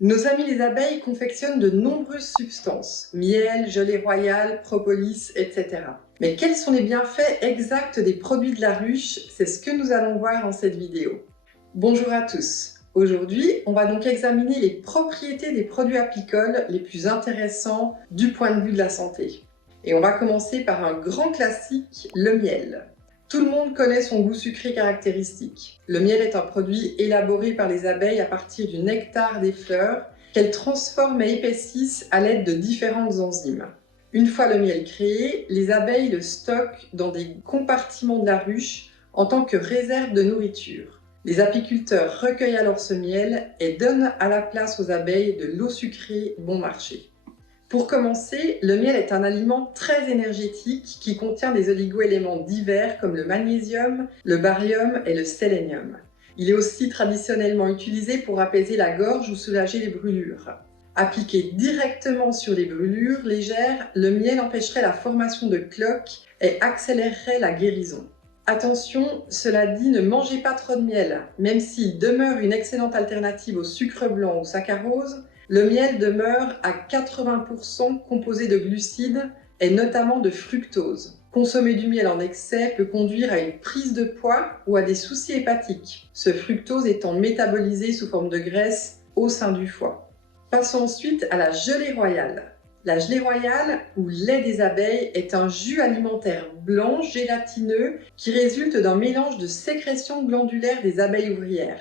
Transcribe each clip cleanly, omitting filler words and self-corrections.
Nos amis les abeilles confectionnent de nombreuses substances, miel, gelée royale, propolis, etc. Mais quels sont les bienfaits exacts des produits de la ruche? C'est ce que nous allons voir dans cette vidéo. Bonjour à tous. Aujourd'hui, on va donc examiner les propriétés des produits apicoles les plus intéressants du point de vue de la santé. Et on va commencer par un grand classique, le miel. Tout le monde connaît son goût sucré caractéristique. Le miel est un produit élaboré par les abeilles à partir du nectar des fleurs qu'elles transforment et épaississent à l'aide de différentes enzymes. Une fois le miel créé, les abeilles le stockent dans des compartiments de la ruche en tant que réserve de nourriture. Les apiculteurs recueillent alors ce miel et donnent à la place aux abeilles de l'eau sucrée bon marché. Pour commencer, le miel est un aliment très énergétique qui contient des oligoéléments divers comme le magnésium, le barium et le sélénium. Il est aussi traditionnellement utilisé pour apaiser la gorge ou soulager les brûlures. Appliqué directement sur les brûlures légères, le miel empêcherait la formation de cloques et accélérerait la guérison. Attention, cela dit, ne mangez pas trop de miel. Même s'il demeure une excellente alternative au sucre blanc ou saccharose, le miel demeure à 80% composé de glucides et notamment de fructose. Consommer du miel en excès peut conduire à une prise de poids ou à des soucis hépatiques, ce fructose étant métabolisé sous forme de graisse au sein du foie. Passons ensuite à la gelée royale. La gelée royale, ou lait des abeilles, est un jus alimentaire blanc gélatineux qui résulte d'un mélange de sécrétions glandulaires des abeilles ouvrières.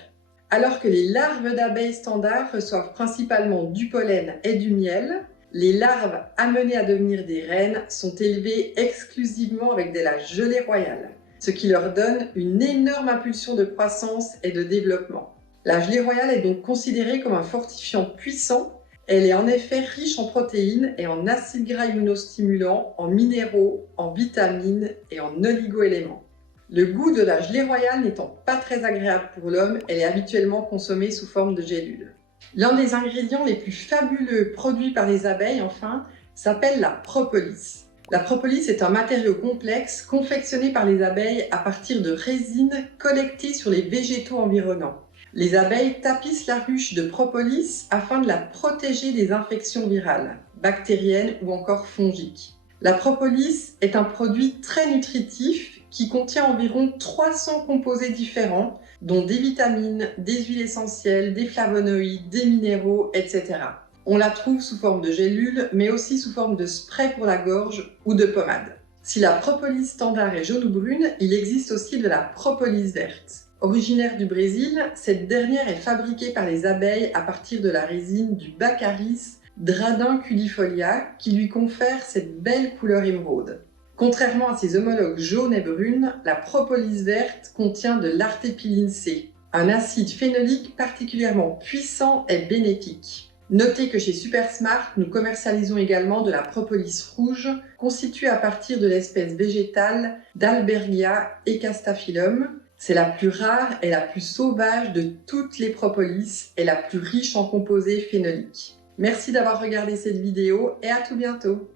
Alors que les larves d'abeilles standards reçoivent principalement du pollen et du miel, les larves amenées à devenir des reines sont élevées exclusivement avec de la gelée royale, ce qui leur donne une énorme impulsion de croissance et de développement. La gelée royale est donc considérée comme un fortifiant puissant. Elle est en effet riche en protéines et en acides gras immunostimulants, en minéraux, en vitamines et en oligoéléments. Le goût de la gelée royale n'étant pas très agréable pour l'homme, elle est habituellement consommée sous forme de gélule. L'un des ingrédients les plus fabuleux produits par les abeilles, enfin, s'appelle la propolis. La propolis est un matériau complexe confectionné par les abeilles à partir de résines collectées sur les végétaux environnants. Les abeilles tapissent la ruche de propolis afin de la protéger des infections virales, bactériennes ou encore fongiques. La propolis est un produit très nutritif qui contient environ 300 composés différents, dont des vitamines, des huiles essentielles, des flavonoïdes, des minéraux, etc. On la trouve sous forme de gélule, mais aussi sous forme de spray pour la gorge ou de pommade. Si la propolis standard est jaune ou brune, il existe aussi de la propolis verte. Originaire du Brésil, cette dernière est fabriquée par les abeilles à partir de la résine du Baccharis dradinculifolia qui lui confère cette belle couleur émeraude. Contrairement à ses homologues jaunes et brunes, la propolis verte contient de l'artépiline C, un acide phénolique particulièrement puissant et bénéfique. Notez que chez Supersmart, nous commercialisons également de la propolis rouge, constituée à partir de l'espèce végétale d'Albergia ecastaphyllum. C'est la plus rare et la plus sauvage de toutes les propolis et la plus riche en composés phénoliques. Merci d'avoir regardé cette vidéo et à tout bientôt.